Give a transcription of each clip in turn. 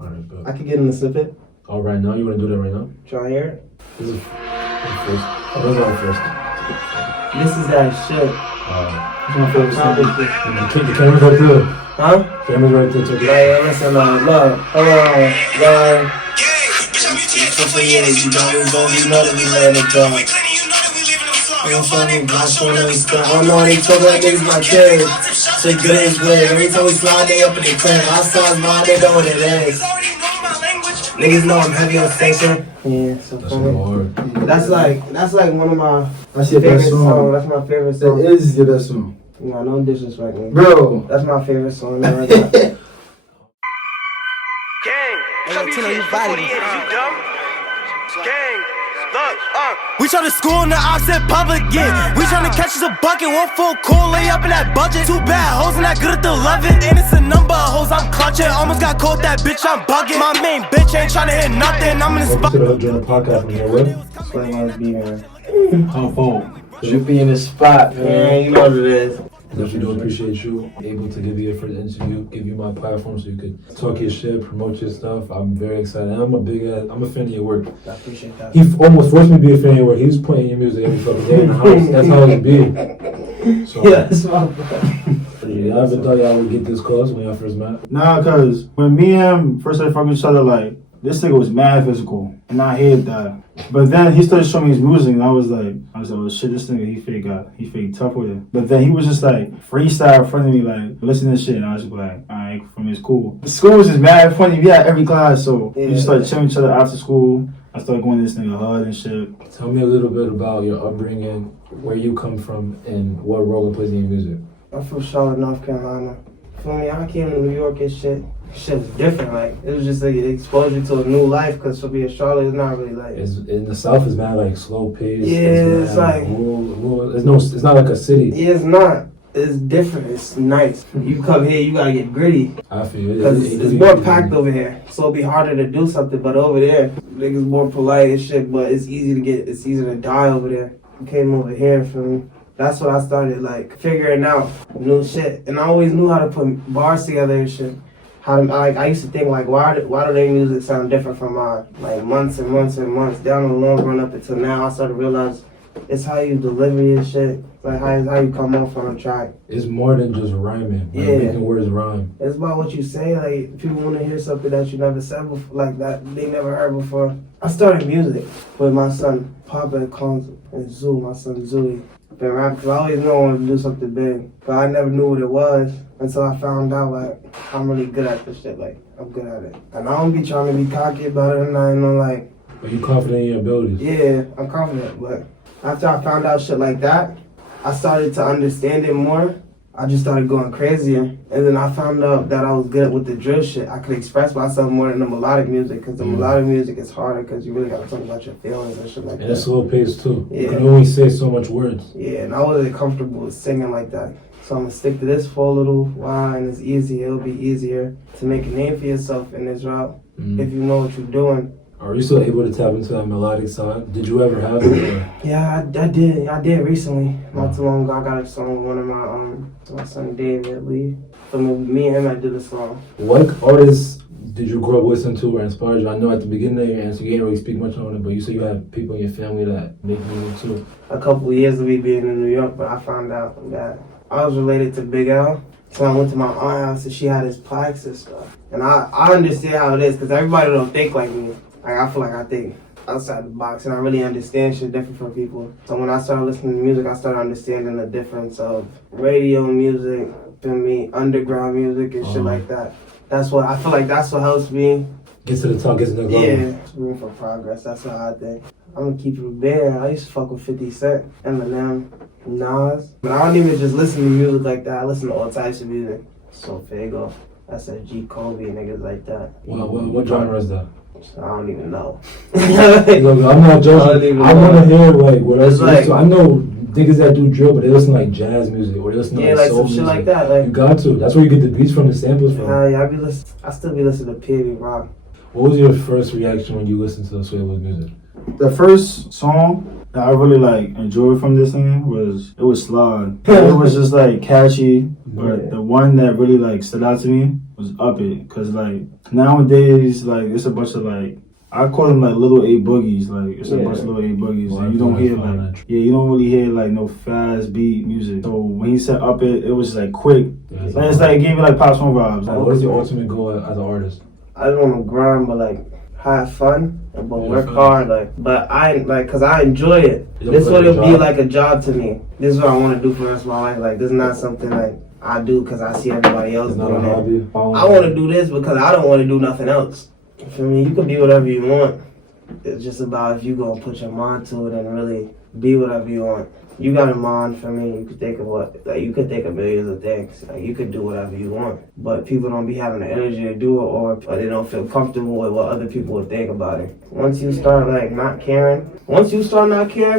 Alright, but I could get in the snippet. Oh, right now? You want to do that right now? Try to hear it. This is first. Oh, this is our first. This is that shit. That's my favorite song. The camera's right there. Huh? Camera's right there. Check it out. Like, listen, look. Hello, guys. For years, you know that we let it go. I'm funny, I know they told that niggas my kids. Shit good is good. Every time we slide, they up in the crib. Outside mine, they know what it is. Niggas know I'm heavy on station. Yeah, so funny. That's like one of my favorite songs. That's my favorite song. That is the best song. No, no disrespect, man. Bro. That's my favorite song. Right now. Gang, look, we tryna school in the opposite public, yeah. We tryna catch us a bucket, one full call, lay up in that budget. Too bad, hoes and that good at the 11. And it's a number of hoes I'm clutching. Almost got caught, that bitch I'm bugging. My main bitch ain't tryna hit nothing. I'm in the spot. Welcome to the podcast from here, what? Swavo SB Links. How phone? Drippy in the spot, man. Yeah, you know what it is. Definitely do appreciate you able to give you a first interview, give you my platform so you could talk your shit, promote your stuff. I'm very excited. I'm a fan of your work. I appreciate that. He almost forced me to be a fan of your work. He was playing your music every fucking day in the house. That's how it be. So, yeah, that's my bad. Yeah, I ever thought y'all would get this close when y'all first met? Nah, cause when me and him first started fucking each other, like, this nigga was mad physical, and I hated that. But then he started showing me his music, and I was like, oh shit, this nigga, he fake tough with it. But then he was just like, freestyle in front of me, like, listen to this shit, and I was just like, alright, for me, it's cool. The school was just mad funny, we had every class, so we just started chilling each other after school. I started going to this nigga hood and shit. Tell me a little bit about your upbringing, where you come from, and what role it plays in your music. I'm from Charlotte, North Carolina. For me, I came to New York and shit. Shit was different, like, it was just like exposure to a new life, because to be in Charlotte is not really like... In the South, it's not like slow pace. Yeah, it's like... It's not like a city. Yeah, it's not. It's different. It's nice. You come here, you gotta get gritty. I feel it. Because it's more packed over here, so it'll be harder to do something, but over there, niggas more polite and shit, but it's easy to die over there. I came over here from... That's what I started, like, figuring out new shit. And I always knew how to put bars together and shit. I used to think, like, why do their music sound different from mine? Like, months and months and months, down the long run up until now, I started to realize it's how you deliver your shit. Like, how you come off on a track. It's more than just rhyming. Like, making words rhyme. It's about what you say. Like, people want to hear something that you never said before, like that they never heard before. I started music with my son, Papa Combs, and Zoo, my son Zooey. Been rapping, because I always knew I wanted to do something big, but I never knew what it was until I found out, like, I'm really good at this shit. Like, I'm good at it. And I don't be trying to be cocky about it, and I know, like... But you confident in your abilities? Yeah, I'm confident, but after I found out shit like that, I started to understand it more. I just started going crazier, and then I found out that I was good with the drill shit. I could express myself more than the melodic music, because the melodic music is harder, because you really gotta talk about your feelings and shit like that. And it's slow paced too. Yeah. You can only say so much words. Yeah, and I wasn't comfortable with singing like that. So I'm gonna stick to this for a little while, and it's easy. It'll be easier to make a name for yourself in this route if you know what you're doing. Are you still able to tap into that melodic side? Did you ever have it? Or? Yeah, I did. I did recently. Not too long ago, I got a song with one of my son David Lee. So me and him, I did a song. What artists did you grow up listening to or inspired you? I know at the beginning of your answer, you didn't really speak much on it, but you said you had people in your family that make music too. A couple of years of me being in New York, but I found out that I was related to Big L. So I went to my aunt's house and she had his plaques and stuff. And I understand how it is, because everybody don't think like me. Like, I feel like I think outside the box, and I really understand shit different from people. So when I started listening to music, I started understanding the difference of radio music, feel me, underground music and shit like that. That's what, I feel like that's what helps me. Get to the top, get to the goal. Yeah, it's room for progress, that's what I think. I'm gonna keep it bare. I used to fuck with 50 Cent, Eminem, Nas. But I don't even just listen to music like that, I listen to all types of music. So Fago, that's a G. Kobe, niggas like that. What genre is that? I don't even know. Look, I'm not joking. I want to hear like what else. Like, I know niggas that do drill, but they listen to like jazz music or they listen to like soul some shit music. like that. Like, you got to. That's where you get the beats from, the samples from. Yeah, I still be listening to Bibby, rock. What was your first reaction when you listened to Swavo's music? The first song that I really like enjoyed from this thing was Slog. It was just like catchy, but the one that really like stood out to me was Up It, cause like nowadays like it's a bunch of like I call them like little A boogies, like it's a bunch of little A boogies. Well, And you don't hear like you don't really hear like no fast beat music. So when he said Up It, it was just like quick. Like it's like it gave me like Pop Smoke vibes. Like, what is your ultimate goal as an artist? I don't want to grind, but like have fun, but work hard. Like, but I like because I enjoy it. This would be like a job to me. This is what I want to do for the rest of my life. Like, this is not something like I do because I see everybody else doing it. I want to do this because I don't want to do nothing else. For me, you can be whatever you want. It's just about if you gonna put your mind to it and really be whatever you want. You got a mind. For me, you could think of you could think of millions of things. Like, you could do whatever you want, but people don't be having the energy to do it, or they don't feel comfortable with what other people would think about it. Once you start not caring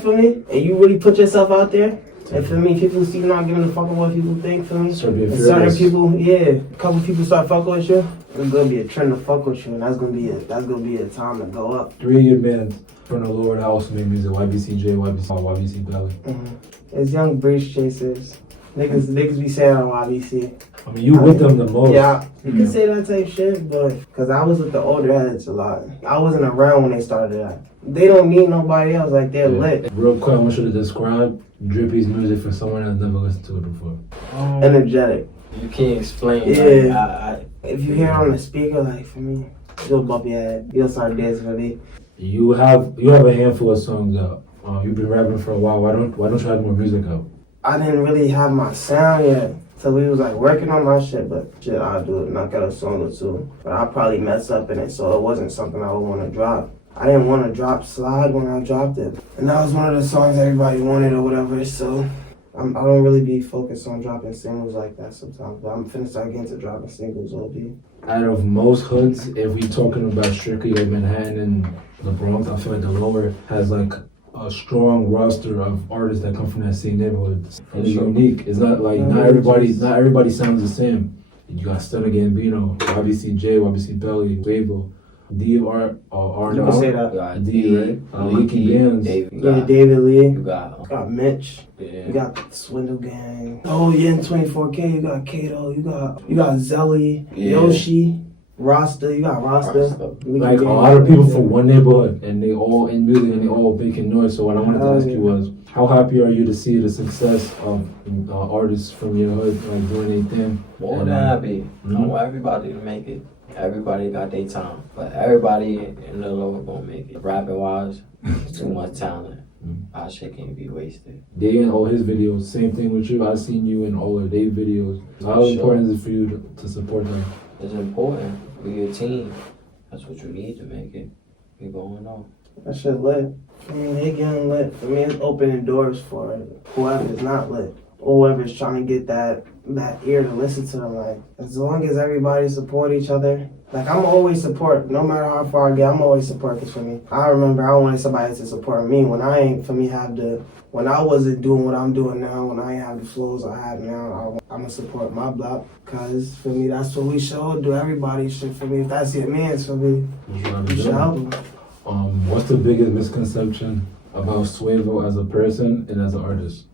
for me, and you really put yourself out there. And for me, people see you not giving a fuck about what people think. For me, and certain people, a couple people start fucking with you. It's gonna be a trend to fuck with you, and that's gonna be a time to go up. 3 of your bands from the Lord also made music: YBCJ, YBC Belly. It's young breeze chasers. Niggas be saying on YBC. I mean, you with them the most. Yeah, you can say that type shit, but because I was with the older heads a lot. I wasn't around when they started that. They don't need nobody else. Like, they're lit. Real quick, I want you to describe Drippy's music for someone that's never listened to it before. Energetic. You can't explain. Yeah. If you hear it on the speaker, like, for me, you'll bump your head. You'll start dancing for me. You have a handful of songs out. You've been rapping for a while. Why don't you have more music out? I didn't really have my sound yet. So we was like working on my shit, but shit, I'll do it, knock out a song or two. But I'll probably mess up in it, so it wasn't something I would want to drop. I didn't want to drop Slide when I dropped it. And that was one of the songs everybody wanted or whatever, so I don't really be focused on dropping singles like that sometimes. But I'm finna start getting to dropping singles, OB. Out of most hoods, if we talking about strictly like Manhattan and the Bronx, I feel like the Lower has like a strong roster of artists that come from that same neighborhood. And it's unique. It's not like not everybody sounds the same. You got Stunna Gambino, YBCJ, YBC Belly, Swavo, D R You can say that. D, right? Leaky Bands. David Lee. You got Mitch. Yeah. You got Swindle Gang. Oh, Yin 24K. You got Kato. You got Zelly. Yoshi. Rasta. You got Rasta. Like, a lot of people from one neighborhood, and they all in music and they all making noise. So what I wanted to ask you was, how happy are you to see the success of artists from your hood like doing their thing? More than happy. I want everybody to make it. Everybody got their time, but everybody in the Lower gonna make it. Rapping wise, it's too much talent. Our shit can't be wasted. They in all his videos, same thing with you. I've seen you in all of their videos. How important is it for you to support them? It's important. We're a team. That's what you need to make it. We going on. That shit lit. I mean, they getting lit. For me, it's opening doors for whoever's not lit. Or whoever's trying to get that ear to listen to them. Like, as long as everybody support each other. Like, I'm always support. No matter how far I get, I'm always support. Because for me, I remember I wanted somebody to support me when I ain't, for me, when I wasn't doing what I'm doing now, when I ain't have the flows I have now, I'm going to support my block. Because for me, that's what we should do. Everybody should, for me. If that's your man, for me, you should help him. What's the biggest misconception about Swavo as a person and as an artist?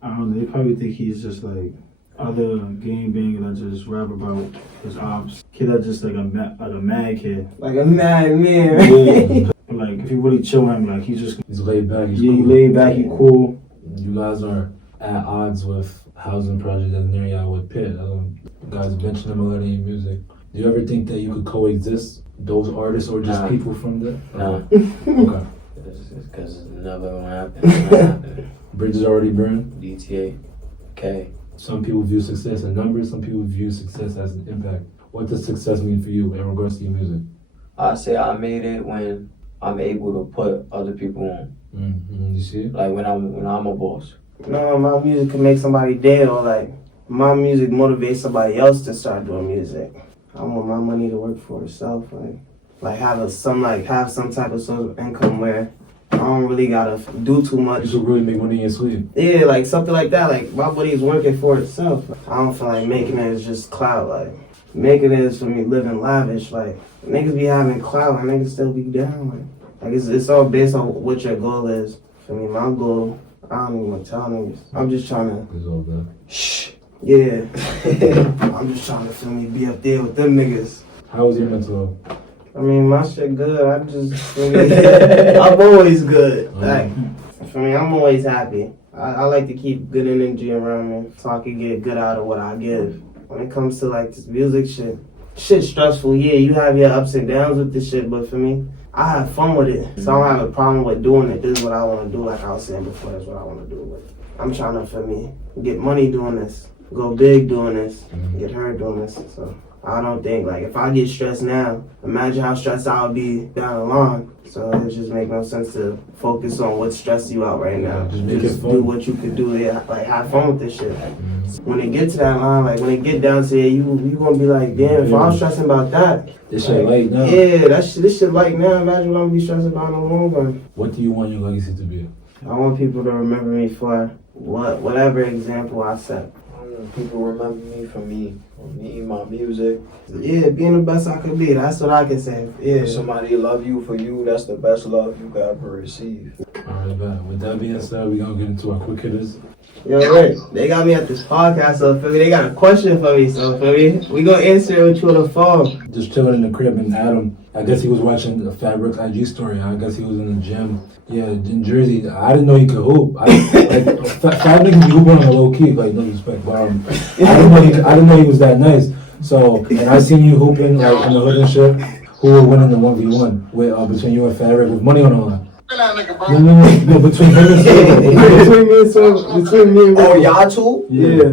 I don't know. They probably think he's just like other gang banger that just rap about his ops. Kid that just like a mad kid. Like a mad man. Yeah. Like, if you really chill with him, like he's laid back. He's cool. Laid back. He's cool. You guys are at odds with housing project that's near y'all with Pitt. You guys mentioned them a lot in your music. Do you ever think that you could coexist, those artists or just people from there? No. Okay. Because it's never gonna happen. Bridges already burned? DTA. Okay. Some people view success in numbers, some people view success as an impact. What does success mean for you in regards to your music? I say I made it when I'm able to put other people on. You see? Like when I'm a boss. No, my music can make somebody day, or like my music motivates somebody else to start doing music. I want my money to work for itself, like have some type of sort of income where I don't really gotta do too much. You should really make money in your sleep. Yeah, like something like that. Like my money's working for itself. I don't feel like making it is just clout. Like making it is for me living lavish. Like niggas be having clout and niggas still be down. Like it's all based on what your goal is. For me, my goal, I don't even want to tell niggas. I'm just trying to, It's all good. shh, yeah. I'm just trying to, feel me, be up there with them niggas. How was your mental health? I mean, my shit good. I just, feel me, I'm always good. Like, for me, I'm always happy. I like to keep good energy around me so I can get good out of what I give. When it comes to like this music shit's stressful. Yeah, you have your ups and downs with this shit, but for me, I have fun with it. So I don't have a problem with doing it. This is what I want to do. Like I was saying before, that's what I want to do. But I'm trying to, for me, get money doing this, go big doing this, get heard doing this. So I don't think, like, if I get stressed now, imagine how stressed I would be down the line. So it just makes no sense to focus on what's stressing you out right now. Just make it fun. Do what you could do. Yeah, like, have fun with this shit. When it gets to that line, like, when it get down to it, you gonna be like, damn, if I'm stressing about that. This shit light now. Yeah, this shit light now. Imagine what I'm gonna be stressing about in the long run. What do you want your legacy to be? I want people to remember me for whatever example I set. People remember me for me, my music. Yeah, being the best I could be. That's what I can say. Yeah. If somebody love you for you, that's the best love you could ever receive. Alright, bet. With that being said, we're gonna get into our quick hitters. Yo, Rick, they got me at this podcast, so feel me, they got a question for me, so feel me, we gonna answer it with you on the phone. Just chilling in the crib, and Adam, I guess he was watching the Fabric IG story. I guess he was in the gym. Yeah, in Jersey. I didn't know he could hoop. Fab niggas be hooping on the low key, like no respect. But I didn't know he was that nice. So, and I seen you hooping like in the hood and shit. Who would win in the 1v1 with between you and Fabric with money on the line? No, between him and Swavo. between me and Oh, y'all two? Yeah.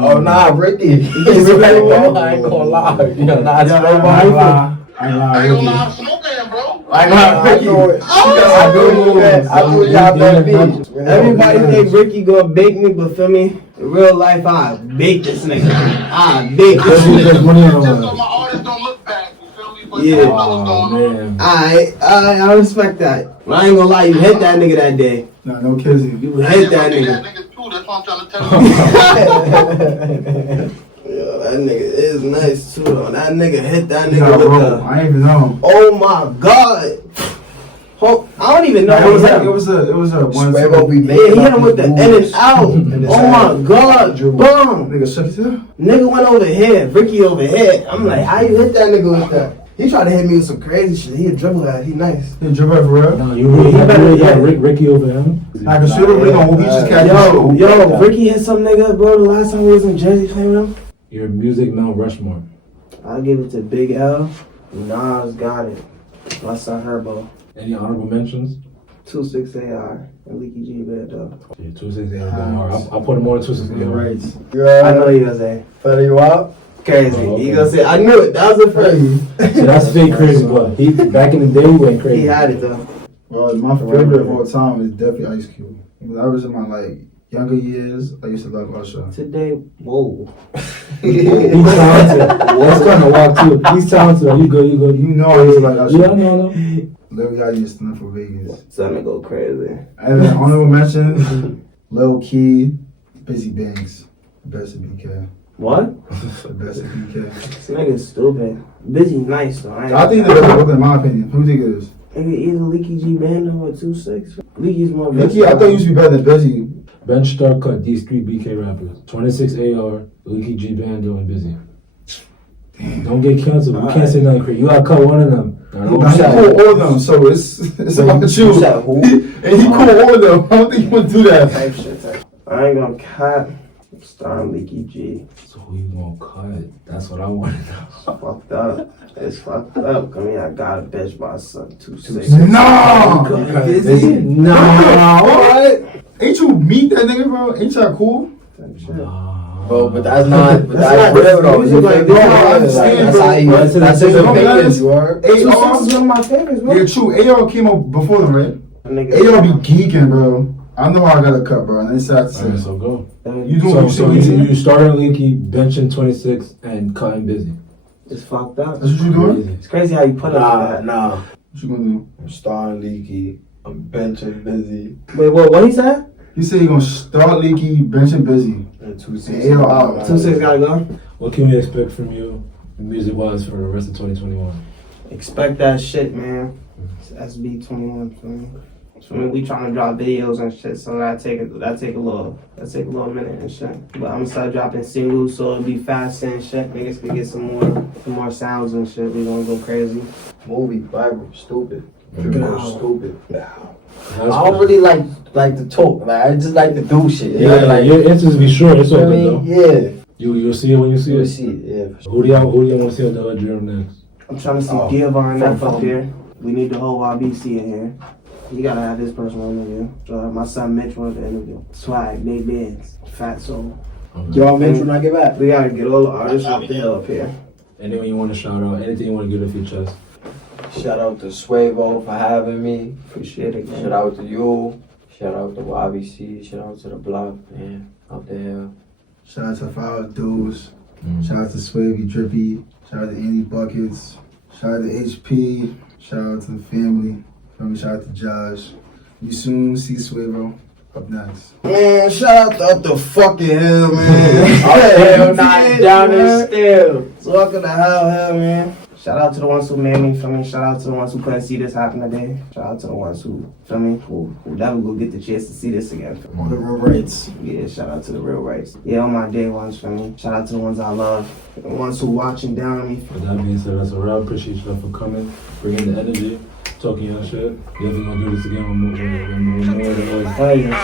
Oh, nah, Ricky. I ain't gonna lie. I ain't gonna lie, Ricky. Everybody think Ricky gonna bake me, but feel me, in real life, I bake this nigga. I bake this nigga. There's money on the line. My artists don't look bad, you feel me? But Yeah. Oh man. I respect that. I ain't gonna lie, you hit that nigga that day. Nah, no kissing. You hit that nigga. nigga too, that's what I'm trying to tell you. Yo, that nigga is nice too, though. That nigga hit that Nah, nigga with bro, the. I ain't even know. Oh my god. I don't even know. It was him. it was a one. Swavo, we Yeah, he hit him with the in and out. Oh my god, boom. Nigga shook his head. Nigga went over here, Ricky over here. I'm like, how you hit that nigga with that? He tried to hit me with some crazy shit. He a dribble guy. He nice. He dribble for real. No, you really got Ricky over him. I can shoot him. We gonna he just catch Yo, Ricky hit some nigga, bro. The last time we was in Jersey playing with him. Your music Mount Rushmore. I'll give it to Big L. Nas got it. What's on Herbo? Any honorable mentions? 26AR and Leaky G bad though. Yeah, 268. I'll put him on 268. Right. I know you gonna say Fed you up? crazy. Oh, okay. You gonna say I knew it. That was the first. So that's fake crazy, but he back in the day he went crazy. He had it though. Bro, my favorite of all time is definitely Ice Cube. When I was in my younger years, I used to love Usher. Today, whoa. He's talented. That's kind of wild too. He's talented. You good? You know I used to like Usher. Yeah, no. Lil Yachty used to for Vegas. Son to go crazy. And then honorable mention, Lil Key, Busy Banks, the best of BK. What? The best of BK. This nigga's stupid. Busy nice though. I think the best of Brooklyn, in my opinion. Who do you think it is? Nigga either Leaky G Bando or 26. Leaky's more Leaky, I thought you used to be better than Busy. Bench star cut these three BK rappers: 26AR, Leaky G Bando, and Busy. Don't get canceled. You can't say nothing crazy. You gotta cut one of them. He called all of them, so it's about you. And he called all of them. I don't think you want to do that. Type shit. I ain't gonna cut. I'm starring Leaky G. So who you gonna cut? That's what I want to know. Fucked up. It's fucked up. I mean, I got a bitch by son 26. No! Busy? No. What? Ain't you meet that nigga, bro? Ain't y'all cool? Type shit. Bro, but that's not not real though. music, like, bro, I understand, That's bro. how he, that's his opinions, you heard? 26 is one of my favorites, bro. Yeah, true. AR came up before them, right? Nigga, AR be geeking, bro. I know how I got a cut, bro. And it's sad to Alright, say. so go. You doing So you starting Leaky, benching 26, and cutting Busy. it's fucked up. That's what you doing? It's crazy how you put it like that. Nah. What you gonna do? I'm starring Leaky. I'm benching Busy. Wait, what he said? You say you gonna start Leaky, benching Busy. And 26. And AR. 26 gotta go. What can we expect from you, music-wise, for the rest of 2021? Expect that shit, man. It's SB 21 for me. So I mean, we trying to drop videos and shit, so that take a little minute and shit. But I'm gonna start dropping singles, so it'll be fast and shit. Niggas can get some more sounds and shit. We gonna go crazy. Movie, Bible, stupid. No. Stupid. I don't really like to talk. Like I just like to do shit. Yeah, like your answers be short. It's all I good mean, though. yeah. You'll see it when you see You'll it. see it, yeah. For sure. Who do y'all want to see on the other drill next? I'm trying to see Giovanni F up here. We need the whole YBC in here. You gotta have this person on interview. So my son Mitch wanted to interview. Swag, Nate Benz, Fat Soul. Okay. Y'all Mitch when I get back. We gotta get all the artists off the hill up here. Anyone you want to shout out? Anything you want to get off your chest? Shout out to Swavo for having me. Appreciate it, man. Shout out to you. Shout out to YBC. Shout out to the block, man. Out there. Shout out to 5 Dudes. Shout out to Swavy, Drippy. Shout out to Andy Buckets. Shout out to HP. Shout out to the family. Shout out to Josh. You soon see Swavo up next. Man, shout out to Up the fucking hill, man. Hell, not down man. and still. So welcome to hell, man. Shout out to the ones who made me, feel me? Shout out to the ones who couldn't see this happen today. Shout out to the ones who, feel me? Who never will get the chance to see this again. The real rights. Yeah, shout out to the real rights. Yeah, on my day ones, feel me? Shout out to the ones I love. The ones who watching down on me. With that being said, that's a wrap. Appreciate you for coming, bringing the energy, talking your shit. Definitely gonna do this again when more. Pleasure.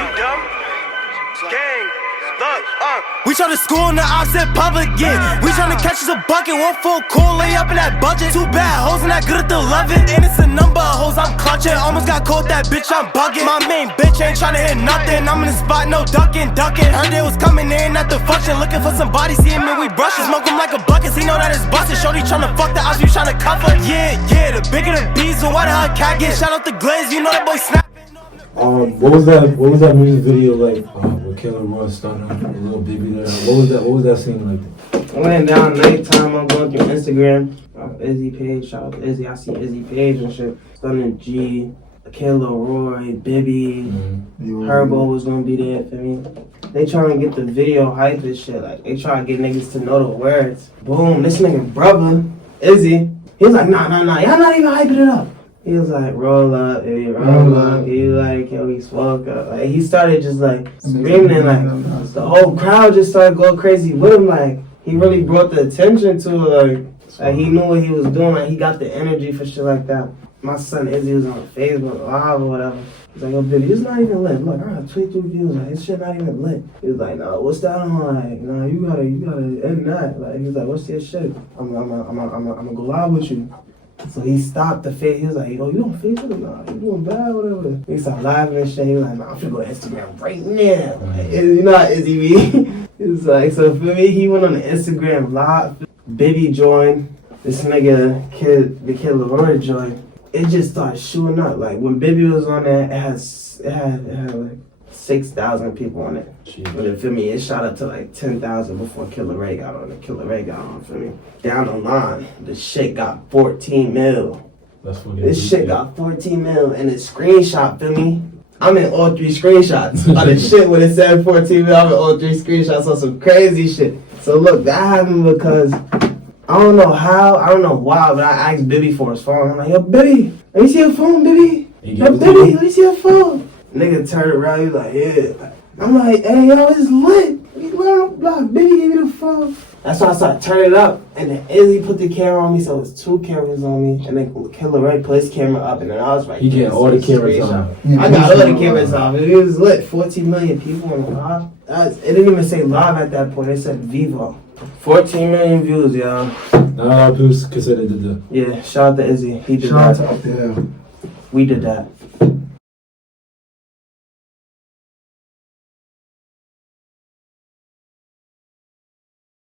We tryna school in the opposite public, yeah. We tryna catch us a bucket, one full call, lay up in that budget. Too bad, hoes and that good at the 11. And it's a number of hoes I'm clutching. Almost got caught, that bitch, I'm bugging. My main bitch ain't tryna hit nothing. I'm in the spot, no ducking. Heard they was coming in at the function, looking for somebody, see him and we brushing. Smoke him like a bucket, he know that it's busted. Shorty tryna fuck the ops, you tryna cover. Yeah, the bigger the bees, the whiter her cat get. Shout out the Glaze, you know that boy snap. What was that music video like? With Killer Ross starting a little Bibby there. What was that scene like? I went down nighttime, I'm going through Instagram. Izzy page, shout out to Izzy. I see Izzy page and shit. Stunning G, Killer Laroi, Bibby, Herbo was gonna be there for me. They trying to get the video hype and shit. Like they trying to get niggas to know the words. Boom, this nigga brother, Izzy. He was like, nah, y'all not even hyping it up. He was like, roll up, baby, roll up. He was like, yo, he spoke up. Like, he started just like screaming and like the whole crowd just started going crazy with him. Like, he really brought the attention to it. Like he knew what he was doing. Like, he got the energy for shit like that. My son Izzy was on Facebook Live or whatever. He's like, yo, Bibby, it's not even lit. I'm like, I got 22 views. Like, this shit not even lit. He was like, no, what's that on? Like, no, you gotta end that. Like, he was like, what's your shit? I'm gonna go live with you. So he stopped the face. He was like, yo, you on Facebook? Nah, you doing bad, whatever. He started laughing and shit. He was like, nah, I'm finna go to Instagram right now. Like, you know how Izzy be? He was like, so for me, he went on the Instagram live. Bibby joined. This nigga, the kid Laroi joined. It just started shooting up. Like, when Bibby was on there, it had like 6,000 people on it. But it, feel me, it shot up to like 10,000 before Killer Ray got on it. Killer Ray got on, feel me. Down the line, the shit got 14 mil. This shit got 14 mil and the screenshot, feel me. I'm in all 3 screenshots of the shit when it said 14 mil. I'm in all 3 screenshots on some crazy shit. So look, that happened because I don't know how, I don't know why, but I asked Bibby for his phone. I'm like, yo, Bibby, let me see your phone, Bibby. Yo, Bibby, let me see your phone. Nigga turned around, he was like, yeah. I'm like, hey, yo, it's lit. We lit on the block. Bibby gave me the phone. That's why I started turning it up. And then Izzy put the camera on me, so it was 2 cameras on me. And then Killer Ray put his camera up, and then I was right. He get all the cameras on. I got all the cameras off. It was lit. 14 million people on live. It didn't even say live at that point. It said Vivo. 14 million views, y'all. Not a lot of people consider it. Yeah, shout out to Izzy. He did Shout that. out to him. We did that.